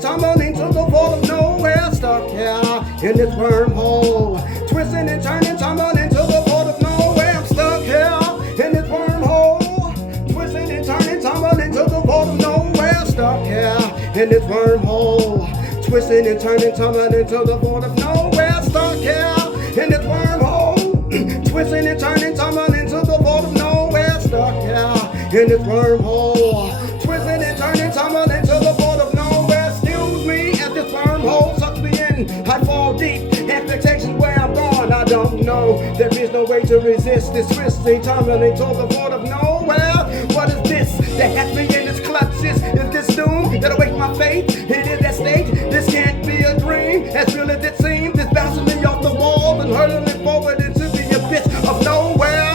turning, tumbling to the fall of nowhere, stuck here in this wormhole. Twisting and turning, tumbling to the fall of nowhere, I'm stuck here in this wormhole. Twisting and turning, tumbling to the fall of nowhere, stuck here in this wormhole. Twisting and turning, tumbling to the fall of nowhere, stuck here in this wormhole. Twisting and turning, tumbling to the fall of nowhere, stuck here in this wormhole. Twisting and turning, tumbling to the fall of nowhere. Excuse me, as this wormhole sucks me in, I fall deep. Expectations where I'm going, I don't know. There is no way to resist this twisting, tumbling to the fall of nowhere. What is this that has me in its clutches? Is this doom that'll wake my fate? It is that state. This can't be a dream, as real as it seems. It's bouncing me off the wall and hurtling forward into the abyss of nowhere.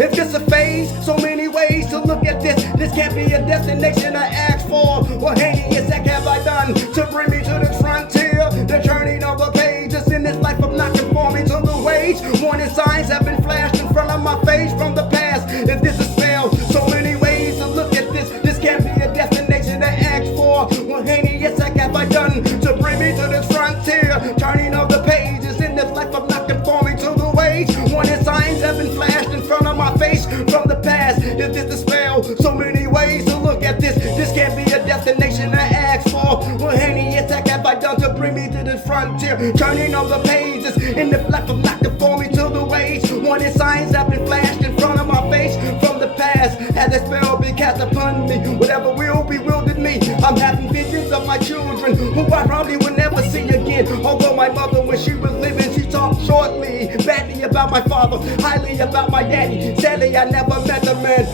If this a phase, so many ways to look at this. This can't be a destination I asked for. What heinous act have I done to bring me to the frontier? The journey of the pages in this life of not conforming to the wage. Warning signs have been flashed in front of my face from the past. If this is failed, so many ways to look at this. This can't be a destination I asked for. What heinous act have I done to bring me to this frontier? Turning of the pages in this life of not conforming to the wage. Warning signs have been flashed in front of my face from the past. If this is spell, so many ways to look at this. This can't be a destination I asked for. What heinous act have I done to bring me to the frontier? Turning of the pages in the life of not conforming to the ways. Warning signs have been flashed in front of my face from the past. As a spell be cast upon me, whatever will bewildered me. I'm having visions of my children who I probably will never see again. Although my mother, when she was living, she talked shortly, badly about my father, highly about my daddy. Sadly, I never met the man.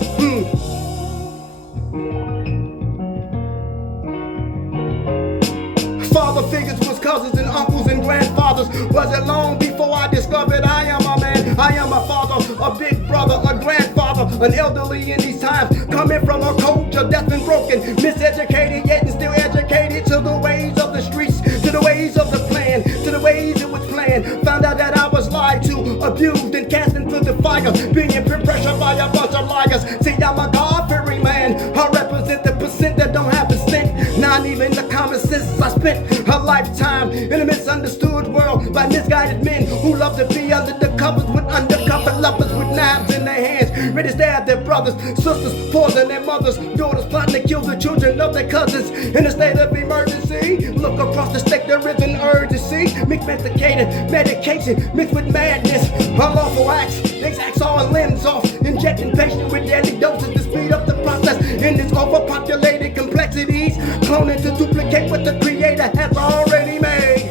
Father figures was cousins and uncles and grandfathers. Was it long before I discovered I am a man? I am a father, a big brother, a grandfather, an elderly in these times, coming from a culture that's been broken, miseducated yet and still educated to the ways of the streets, to the ways of the plan, to the ways it was planned. Found out that I was lied to, abused and cast into the fire, being peer pressured by a bunch of liars. See, I'm a God-fearing man. I represent the percent that don't have percent. Not even the common sense. I spent a lifetime in a misunderstood world by misguided men who love to be under the covers with undercover lovers with knives in their hands, ready to stab their brothers, sisters, poison their mothers, daughters, plotting to kill the children of their cousins in a state of emergency. Look across the state, there is an urgency. Mixed medication mixed with madness, unlawful acts. They axe all limbs off, injecting patients with deadly doses to speed up the process in this overpopulated complexities, cloning to duplicate what the creator has already made.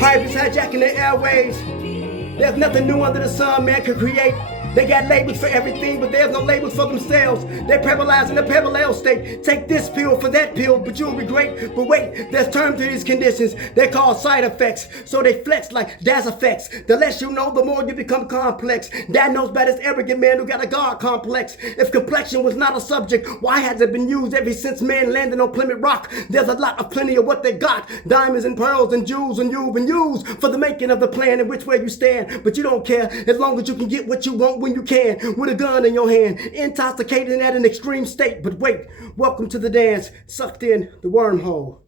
Hype is hijacking the airwaves. There's nothing new under the sun man can create. They got labels for everything, but there's no labels for themselves. They're paralyzed in a parallel state. Take this pill for that pill, but you'll be great. But wait, there's terms to these conditions. They're called side effects, so they flex like DAS effects. The less you know, the more you become complex. Dad knows about this arrogant man who got a God complex. If complexion was not a subject, why has it been used ever since man landed on Plymouth Rock? There's a lot of plenty of what they got. Diamonds and pearls and jewels, and you've been used for the making of the plan and which way you stand. But you don't care as long as you can get what you want when you can, with a gun in your hand, intoxicated at an extreme state. But wait, welcome to the dance, sucked in the wormhole.